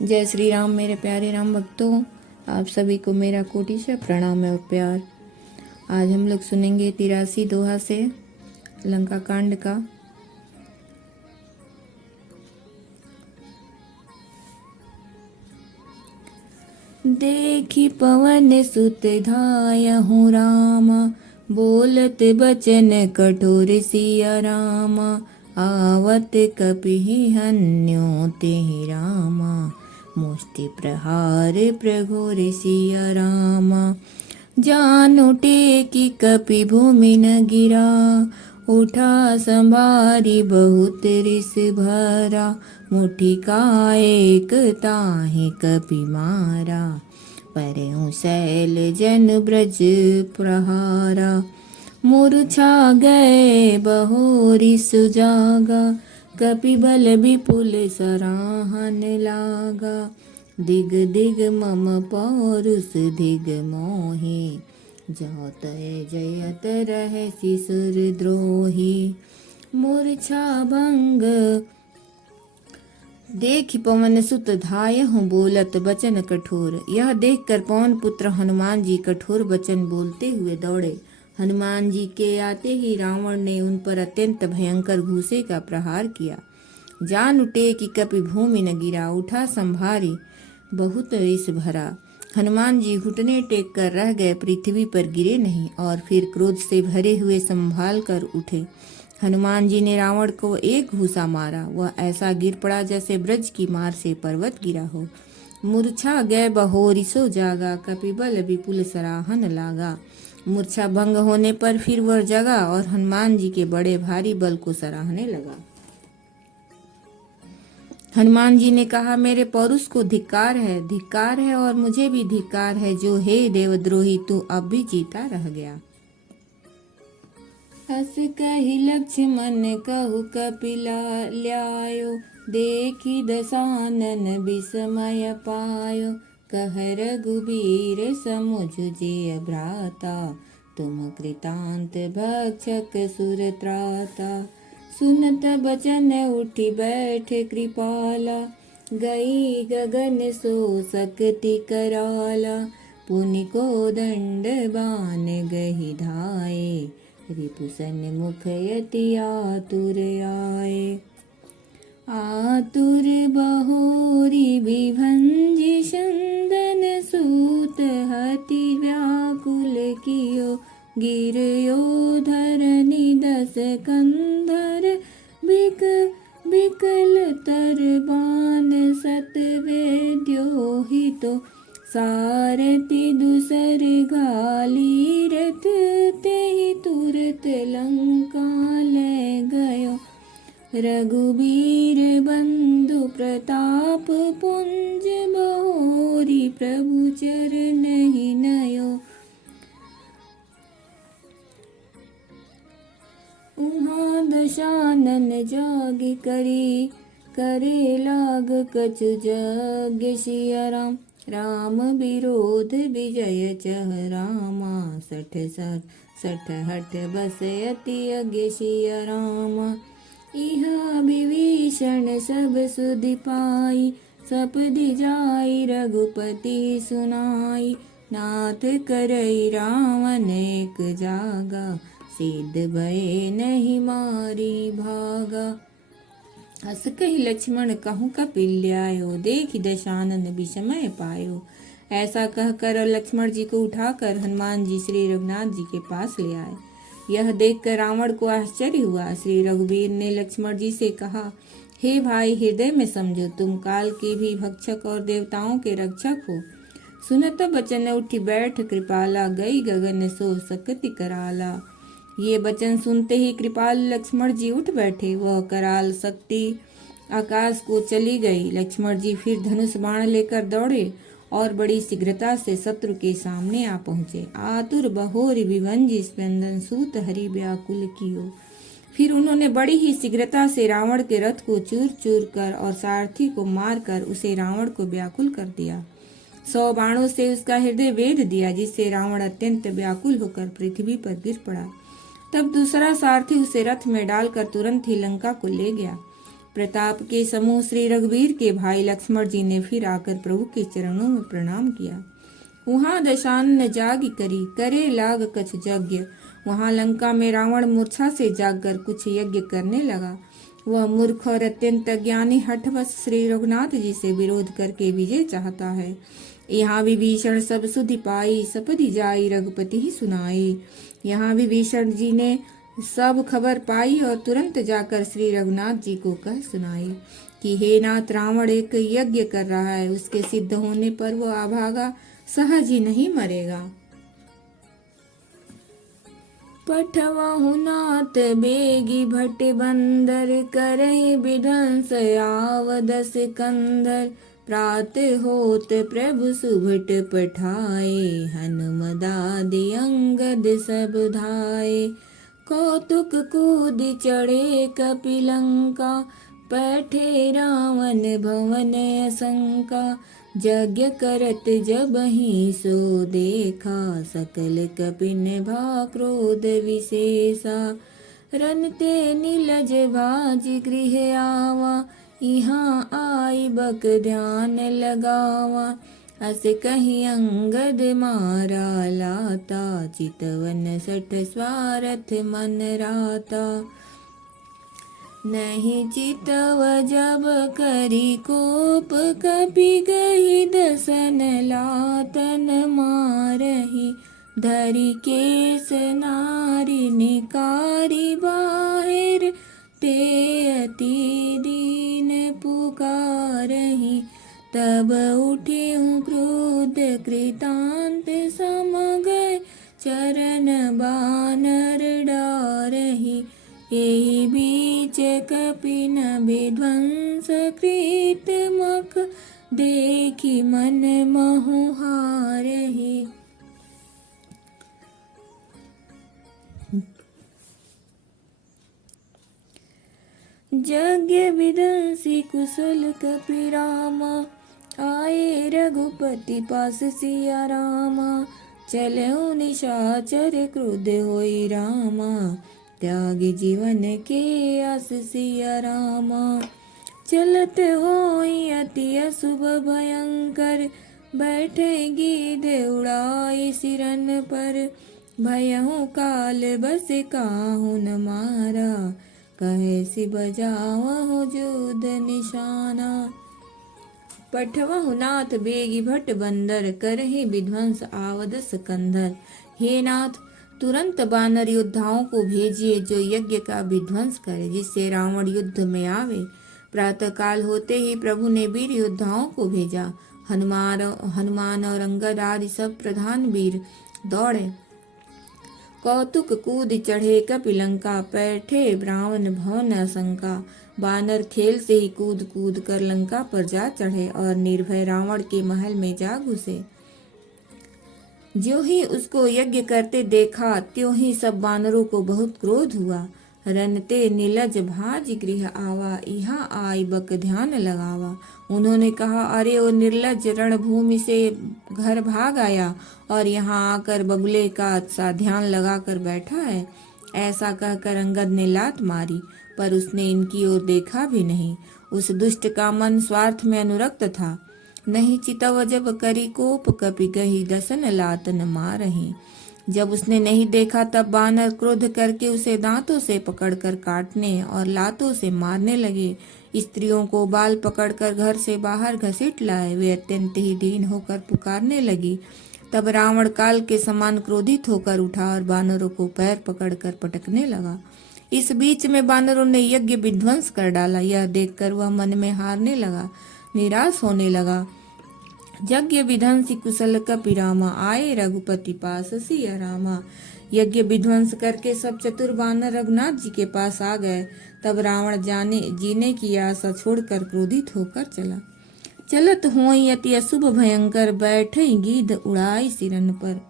जय श्री राम। मेरे प्यारे राम भक्तों, आप सभी को मेरा कोटिशा प्रणाम और प्यार। आज हम लोग सुनेंगे 83 दोहा से लंका कांड का। देखी पवन सुत धायहु रामा, बोलत बचन कठोर सिया रामा। आवत कपिहि हन्यो तेहि रामा, मुष्टि प्रहार प्रघोर सिया रामा। जानु टेकी कपि भूमि न गिरा, उठा संभारी बहुत रिस भरा। मुठी का एक ताहि कपि मारा, परहु शैल जन ब्रज प्रहारा। मूर्छा गए बहोरी सुजागा, कपि बल विपुल सराहन लागा। दिग दिग मम पौरुष दिग मोहि, जो तय जयत रहे शिशुर द्रोही। मूर्छा भंग देख पवन सुत धायहु, बोलत बचन कठोर। यह देखकर पवन पुत्र हनुमान जी कठोर वचन बोलते हुए दौड़े। हनुमान जी के आते ही रावण ने उन पर अत्यंत भयंकर घूसे का प्रहार किया। जान उठे कि कपि भूमि न गिरा, उठा संभारी बहुत रिस भरा। हनुमान जी घुटने टेक कर रह गए, पृथ्वी पर गिरे नहीं और फिर क्रोध से भरे हुए संभाल कर उठे। हनुमान जी ने रावण को एक घूसा मारा, वह ऐसा गिर पड़ा जैसे ब्रज की मार से पर्वत गिरा हो। मूर्छा गए बहोरिसो जागा, कपि बल विपुल सराहन लागा। मूर्छा भंग होने पर फिर वह जगा और हनुमान जी के बड़े भारी बल को सराहने लगा। हनुमान जी ने कहा, मेरे पौरुष को धिक्कार है और मुझे भी धिक्कार है, जो हे देवद्रोही तू अब भी जीता रह गया। हस कहि लक्ष्मण कहु कपिला ल्यायो, देखी दशानन विस्मय पायो। कह रघुबीर समुझ जिय भ्राता, तुम कृतांत भक्षक सुर त्राता। सुनत बचन उठी बैठ कृपाला, गई गगन सो सकति कराला। पुनि को दंड बान गही धाये, रिपुसन मुख यति आतुर आए। आतुर बहोरी विभंजि चंदन सूत, हति व्याकुल कियो गिरयो धरनी दस कंधर। बिकल तर बान सत वेद्यो हितो, सारथि दुसर घाली रथ। तेहि तुरत लंका ले गयो, रघुबीर बंधु प्रताप पुंज। बहोरी प्रभु चरण ही नयो, उहाँ दशानन जागी करी। करे लाग कछु यज्ञ सिया राम, राम विरोध विजय चह रामा। सठ हठ बस अति यज्ञ सिया रामा। इहा विभीषण सब सुधि पाई, सपदि जाई रघुपति सुनाई। नाथ करई रावण एक जागा, सिद्ध भय नहीं मारी भागा। हस कहि लक्ष्मण कहूँ कपिल ल्यायो, देखि दशानन विस्मय पायो। ऐसा कहकर लक्ष्मण जी को उठाकर हनुमान जी श्री रघुनाथ जी के पास ले आए। यह देखकर रावण को आश्चर्य हुआ। श्री रघुवीर ने लक्ष्मण जी से कहा, हे भाई, हृदय में समझो, तुम काल के भी भक्षक और देवताओं के रक्षक हो। सुनत बचन उठी बैठ कृपाला, गई गगन सो सकति कराला। ये वचन सुनते ही कृपाल लक्ष्मण जी उठ बैठे। वह कराल शक्ति आकाश को चली गई। लक्ष्मण जी फिर धनुष बाण लेकर दौड़े और बड़ी शीघ्रता से शत्रु के सामने आ पहुंचे। आतुर बहोरी विभंजि स्पंदन सूत हरि व्याकुल कियो। फिर उन्होंने बड़ी ही शीघ्रता से रावण के रथ को चूर चूर कर और सारथी को मार कर उसे रावण को व्याकुल कर दिया। 100 बाणों से उसका हृदय वेध दिया, जिससे रावण अत्यंत व्याकुल होकर पृथ्वी पर गिर पड़ा। तब दूसरा सारथी उसे रथ में डालकर तुरंत ही लंका को ले गया। प्रताप के समूह श्री रघुवीर के भाई लक्ष्मण जी ने फिर आकर प्रभु के चरणों में प्रणाम किया। वहाँ दशानन जाग करी, करे लाग कछ यज्ञ। वहाँ लंका में रावण मूर्छा से जागकर कुछ यज्ञ करने लगा। वह मूर्ख और अत्यंत अज्ञानी हठवश श्री रघुनाथ जी से विरोध करके विजय चाहता है। यहाँ विभीषण सब सुधि पाई, सपदि जाई रघुपति ही सुनाई। यहाँ विभीषण जी ने सब खबर पाई और तुरंत जाकर श्री रघुनाथ जी को कह सुनाई कि हे नाथ, रावण एक यज्ञ कर रहा है, उसके सिद्ध होने पर वो अभागा सहज ही नहीं मरेगा। पठवाहु नाथ बेगी भट बंदर, करहि विध्वंस आवद सिकंदर। प्रात होत प्रभु सुभट पठाए, हनुमदादि अंगद सब धाये। कौतुक कूद चढ़े कपिलंका, पैठे रावण भवन असंका। यज्ञ करत जबहि सो देखा, सकल कपिन भा क्रोध विशेषा। रनते नीलज भाज गृह आवा, यहाँ आई बक ध्यान लगावा। अस कही अंगद मारा लाता, चितवन सठ स्वारथ मन राता। नहीं चितव जब करी कोप, कपि गही दसन लातन मारही। धरि केस नारी निकारी बाहिर, ते अति दीन पुकारही। तब उठे क्रोध कृतांत सम गए, चरण बानर डारही। एहि बीच कपिन विध्वंस कृत मख, देखी मन महु हारही। यज्ञ विध्वंसी कुशल कपि रामा, आए रघुपति पास सिया रामा। चलऊ निशाचर क्रोध होई रामा, त्यागी जीवन के आस सिया रामा। चलत होई अति अशुभ भयंकर, बैठे गीध उड़ाई सिरन पर। भयहु काल बस काहू न मारा, कहे सि बजावहु जुद निशाना। पठवहु नाथ बेगी भट बंदर, करहि विध्वंस आवद सिकंदर। हे नाथ, तुरंत वानर योद्धाओं को भेजिए जो यज्ञ का विध्वंस करे, जिससे रावण युद्ध में आवे। प्रातः काल होते ही प्रभु ने वीर योद्धाओं को भेजा। हनुमान और अंगद आदि सब प्रधान वीर दौड़े। कौतुक कूद चढ़े कपिलंका, पैठे रावण भवन असंका। बानर खेल से ही कूद कूद कर लंका पर जा चढ़े और निर्भय रावण के महल में जा घुसे। ज्यों ही उसको यज्ञ करते देखा, त्यों ही सब बानरों को बहुत क्रोध हुआ। रनते नीलज भाज गृह आवा, यहाँ आई बक ध्यान लगावा। उन्होंने कहा, अरे ओ निर्लज, रणभूमि से घर भाग आया और यहाँ आकर बगुले का सा ध्यान लगाकर बैठा है। ऐसा कहकर अंगद ने लात मारी, पर उसने इनकी ओर देखा भी नहीं। उस दुष्ट का मन स्वार्थ में अनुरक्त था। नहीं चितव जब करी कोप, कपि गही दसन लातन मारही। जब उसने नहीं देखा तब बानर क्रोध करके उसे दांतों से पकड़कर काटने और लातों से मारने लगे। स्त्रियों को बाल पकड़कर घर से बाहर घसीट लाए। वे अत्यंत ही दीन होकर पुकारने लगी। तब रावण काल के समान क्रोधित होकर उठा और बानरों को पैर पकड़कर पटकने लगा। इस बीच में बानरों ने यज्ञ विध्वंस कर डाला। यह देखकर वह मन में हारने लगा, निराश होने लगा। यज्ञ विध्वंसी कुशल कपि रामा, आए रघुपति पास सिया रामा। यज्ञ विध्वंस करके सब चतुर बानर रघुनाथ जी के पास आ गए। तब रावण जीने की आशा छोड़कर क्रोधित होकर चला। चलत होई अति अशुभ भयंकर, बैठे गीध उड़ाई सिरन पर।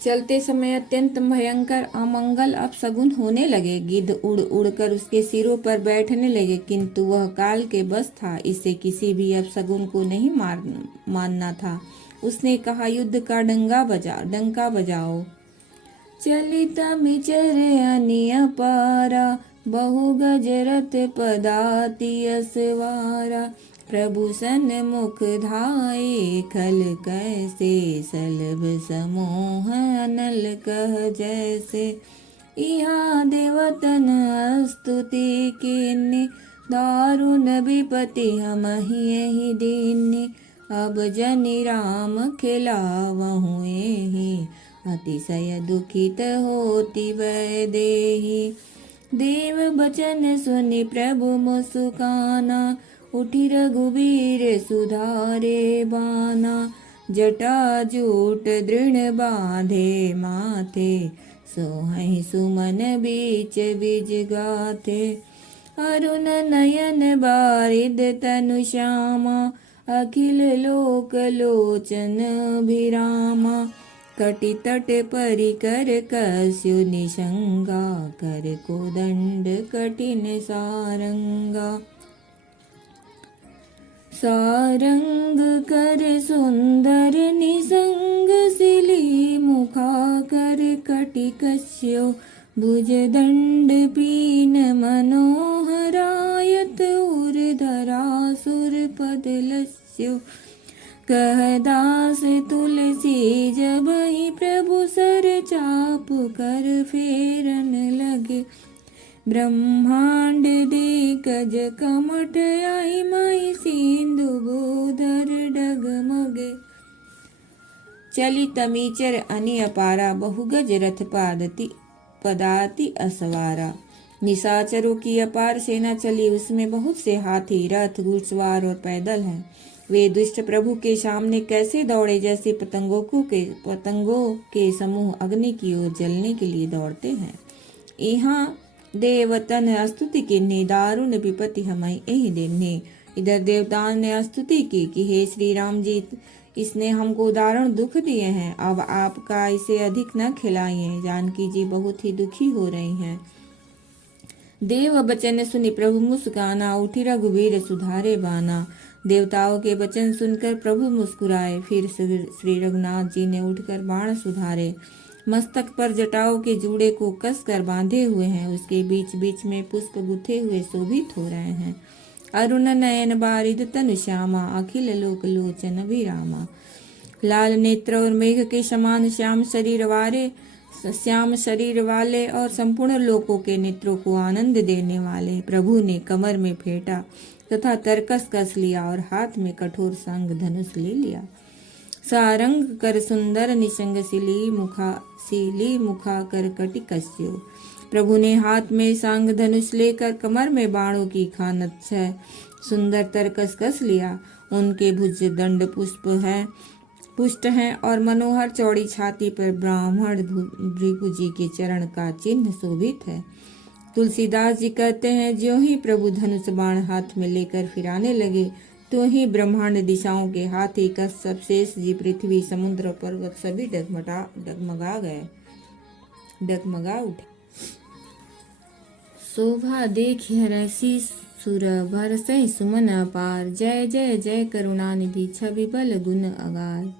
चलते समय अत्यंत भयंकर अमंगल अपशगुन होने लगे। गिद्ध उड़ उड़कर उसके सिरों पर बैठने लगे, किंतु वह काल के बस था। इसे किसी भी अपशगुन को नहीं मानना था। उसने कहा, युद्ध का डंका बजाओ। चलित मिचर अनिय पारा, बहु गज रथ पदाति असवारा। प्रभु सन्मुख धाये खल कैसे, सलभ समोह अनल कह जैसे। इहा देवतन स्तुति कीन्य, दारुण विपति हमहि एहि दीन्य। अब जनि राम खिलावहु एहि, अतिशय दुखित होति वैदेही। देव बचन सुनि प्रभु मुस्काना, उठि रघुबीर सुधारे बाना। जटा जूट दृढ़ बांधे माथे, सोहहि सुमन बीच बिज गाथे। अरुण नयन बारिद तनु श्यामा, अखिल लोक लोचन भिरामा। कटि तट परिकर कस्यु निशंगा, कर कोदंड कठिन सारंगा। सारंग कर सुंदर निसंग, सिली मुखा कर कटि कस्यो। भुज दंड पीन मनोहरायत, उर्धरा सुर पद लस्यो। कह दास तुलसी जबहि, प्रभु सर चाप कर फेरन लगे। ब्रह्मांड दिग्गज कमठ, आई मई सिंधु भूधर डगमगे। चली तमीचर अनि अपारा, बहुगज रथ पदाति असवारा। निशाचरों की अपार सेना चली, उसमें बहुत से हाथी, रथ, घुड़सवार और पैदल हैं। वे दुष्ट प्रभु के सामने कैसे दौड़े, जैसे पतंगों के समूह अग्नि की ओर जलने के लिए दौड़ते हैं। यहाँ देवतन स्तुति कीन्ही, दारुण विपति हमहि एहि दीन्ही। इधर देवताओं ने स्तुति की कि हे श्री राम जी, इसने हमको दारुण दुख दिए हैं, अब आपका इसे अधिक न खिलाइए। जानकी जी बहुत ही दुखी हो रही हैं। देव बचन सुनि प्रभु मुस्काना, उठि रघुबीर सुधारे बाना। देवताओं के वचन सुनकर प्रभु मुस्कुराए। फिर श्री रघुनाथ जी ने उठकर बाण सुधारे। मस्तक पर जटाओं के जूड़े को कस कर बांधे हुए हैं, उसके बीच बीच में पुष्प गुथे हुए शोभित हो रहे हैं। अरुण नयन बारिद तनु श्यामा, अखिल लोक लोचन भिरामा। लाल नेत्र और मेघ के समान श्याम शरीर वाले और संपूर्ण लोकों के नेत्रों को आनंद देने वाले प्रभु ने कमर में फेंटा तथा तरकस कस लिया और हाथ में कठोर संग धनुष ले लिया। सारंग कर सुंदर निशंग, सिली मुखा कर कटि कस्यो। प्रभु ने हाथ में सांग धनुष लेकर कमर में बाणों की खानत छह सुंदर तरकस कस लिया। उनके भुज दंड पुष्ट हैं और मनोहर चौड़ी छाती पर ब्राह्मण भृगु जी के चरण का चिन्ह शोभित है। तुलसीदास जी कहते हैं, ज्यों ही प्रभु धनुष बाण हाथ में लेकर फिराने लगे, तो ही ब्रह्मांड दिशाओं के हाथी, कश्यप, शेष जी, पृथ्वी, समुद्र, पर्वत सभी डगमगा उठे। शोभा देखि हरषि सुर, भरसै सुमन अपार। जय जय जय करुणानिधि, छवि बल गुण अगार।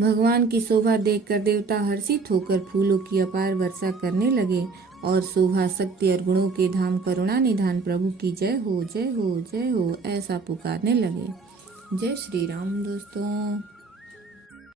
भगवान की शोभा देखकर देवता हर्षित होकर फूलों की अपार वर्षा करने लगे और शोभा, शक्ति और गुणों के धाम करुणा निधान प्रभु की जय हो, जय हो, जय हो ऐसा पुकारने लगे। जय श्री राम दोस्तों।